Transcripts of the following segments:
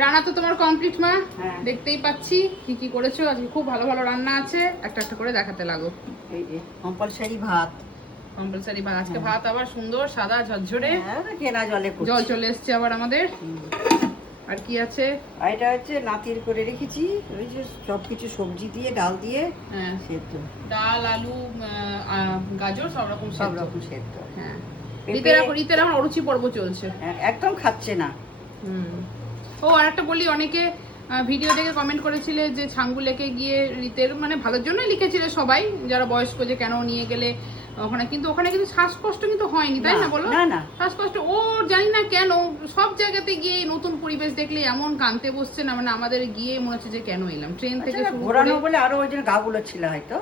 রান্না তো তোমার কমপ্লিট মা, হ্যাঁ। দেখতেই পাচ্ছি কি কি করেছো। আজকে খুব ভালো ভালো রান্না আছে, একটা একটা করে দেখাতে লাগো। এই যে কম্পালসারি ভাত, কম্পালসারি ভাত। আজকে হ্যাঁ। ভাত আবার সুন্দর সাদা ঝরঝরে, হ্যাঁ, কেনা জলে করছি। জল চলে এসছে আবার আমাদের। আর কি আছে? আর এটা হচ্ছে নাতির করে রেখেছি, ওই যে সবকিছু সবজি দিয়ে ডাল দিয়ে হ্যাঁ, সেদ্ধ, ডাল আলু গাজর সব রকম সব রকম সেদ্ধ। হ্যাঁ, পেঁপে রীতের আমার অরুচি পর্ব চলছে। একদম খাচ্ছে না। ও আর একটা বলি, অনেকে ভিডিও দেখে কমেন্ট করেছিলে যে ছাঙ্গু লেকে গিয়ে রীতের মানে ভালোর জন্যই লিখেছিলে সবাই যারা বয়স্ক, যে কেন নিয়ে গেলে ওখানে, কিন্তু ওখানে কিন্তু শ্বাসকষ্ট কিন্তু হয়নি, তাই না বলো? না না, শ্বাসকষ্ট ও জানি না কেন সব জায়গাতে গিয়ে নতুন পরিবেশ দেখলে এমন কাঁদতে বসছে না, মানে আমাদের গিয়ে মনে হচ্ছে যে কেন এলাম ট্রেন থেকে ঘোরানো বলে আরো ওই জন্য গা গুলোচ্ছিল হয়তো,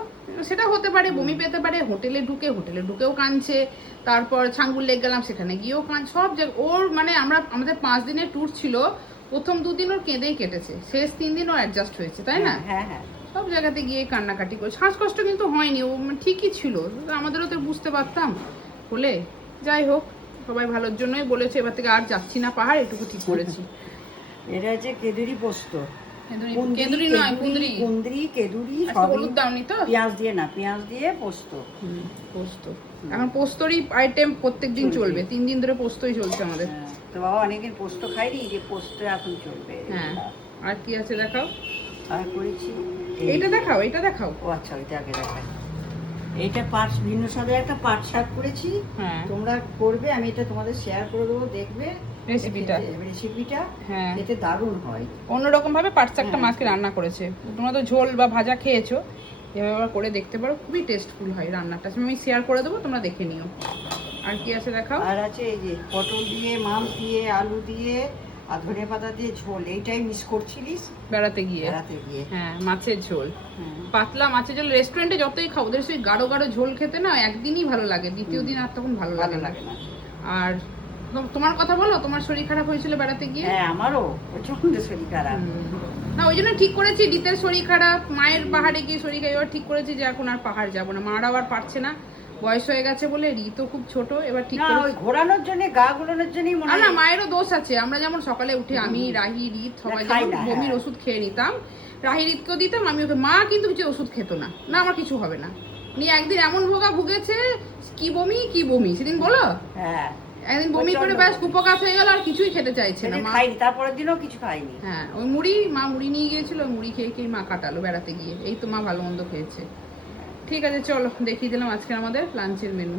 সেটা হতে পারে, বমি পেতে পারে। হোটেলে ঢুকেও কাঁদছে, তারপর ছাঙ্গুর লেক গেলাম সেখানে গিয়েও সব জায়গায় ওর মানে আমাদের 5 দিনের ট্যুর ছিল, প্রথম 2 দিন ওর কেঁদেই কেটেছে, শেষ 3 দিন ও অ্যাডজাস্ট হয়েছে, তাই না? হ্যাঁ হ্যাঁ, সব জায়গাতে গিয়ে কান্নাকাটি করে। শ্বাসকষ্ট কিন্তু হয়নি, ও ঠিকই ছিল, আমাদেরও তো বুঝতে পারতাম বলে। যাই হোক, সবাই ভালোর জন্যই বলেছে, এবার থেকে আর যাচ্ছি না পাহাড়, এটুকু ঠিক করেছি। এটা হচ্ছে কেদুরি পোস্ত, কেঁদুরি নয়, কুঁদরি। কুঁদরি কেদুরি আজকে সব হলুদ দাওনি তো? পেঁয়াজ দিয়ে না, পেঁয়াজ দিয়ে পোস্ত। পোস্ত এখন পোস্তরই আইটেম প্রত্যেকদিন চলবে, 3 দিন ধরে পোস্তই চলছে আমাদের। তো বাবা অনেকদিন পোস্ত খাইনি, যে পোস্ত এখন চলবে। হ্যাঁ, আর কি আছে দেখাও। আর করেছি এইটা দেখাও, এটা দেখাও। ও আচ্ছা, ওইটা আগে দেখাই। এইটা পাট, ভিন্ন স্বাদের একটা পাট শাক করেছি। হ্যাঁ, তোমরা করবে, আমি এটা তোমাদের শেয়ার করে দেবো, দেখবে রেসিপিটা। হ্যাঁ, এতে দারুণ হয়। অন্যরকম ভাবে পাট শাকটা হ্যাঁ। মাছকে রান্না করেছে। তোমরা তো ঝোল বা ভাজা খেয়েছো, এভাবে আবার করে দেখতে পারো, খুবই টেস্টফুল হয় রান্নাটা। আমি শেয়ার করে দেবো, তোমরা দেখে নিও। আর কি আছে দেখাও। আর আছে এই যে পটল দিয়ে, মাছ দিয়ে, আলু দিয়ে আর ধনেপাতা দিয়ে ঝোল। এইটাই মিস করছিলিস বেড়াতে গিয়ে? হ্যাঁ, মাছের ঝোল, পাতলা মাছের ঝোল। রেস্টুরেন্টে যতই খাও, ওদের সেই গাঢ় গাঢ় ঝোল খেতে না একদিনই ভালো লাগে, দ্বিতীয় দিন আর তখন ভালো লাগে না। আর তোমার কথা বলো, তোমার শরীর খারাপ হয়েছিল বেড়াতে গিয়ে? হ্যাঁ, আমারও প্রচন্ড শরীর খারাপ। না, ওই জন্য ঠিক করেছি, রীতের শরীর খারাপ, মায়ের পাহাড়ে গিয়ে শরীর খারাপ, এবার ঠিক করেছি যে এখন আর পাহাড় যাবো না। মারাও আর পারছে না, বয়স হয়ে গেছে বলে, রীতও খুব ছোট, এবার ঠিক না, ওই ঘোরানোর জন্য, গা গুলোনোর জন্যই মনে হয়। না, মায়েরও দোষ আছে। আমরা যেমন সকালে উঠে আমি, রাহি, রীত সবাই যেমন বমির ওষুধ খেয়ে নিতাম, রাহি রীতকেও দিতাম, আমি ওকে। মা কিন্তু কিছু ওষুধ খেত না, না আমার কিছু হবে না। নিয়ে একদিন এমন ভুগেছে, কি বমি সেদিন বলো। হ্যাঁ, একদিন বমি করে ব্যাস কুপকাশ হয়ে গেল, আর কিছুই খেতে চাইছে না মা। খাইনি, তারপরের দিনও কিছু খাইনি। হ্যাঁ, ওই মা মুড়ি নিয়ে গিয়েছিল, ওই মুড়ি খেয়ে মা কাটালো বেড়াতে গিয়ে। এই তো মা ভালো মন্দ খেয়েছে। ঠিক আছে, চলো দেখিয়ে দিলাম আজকে আমাদের লাঞ্চের মেনু।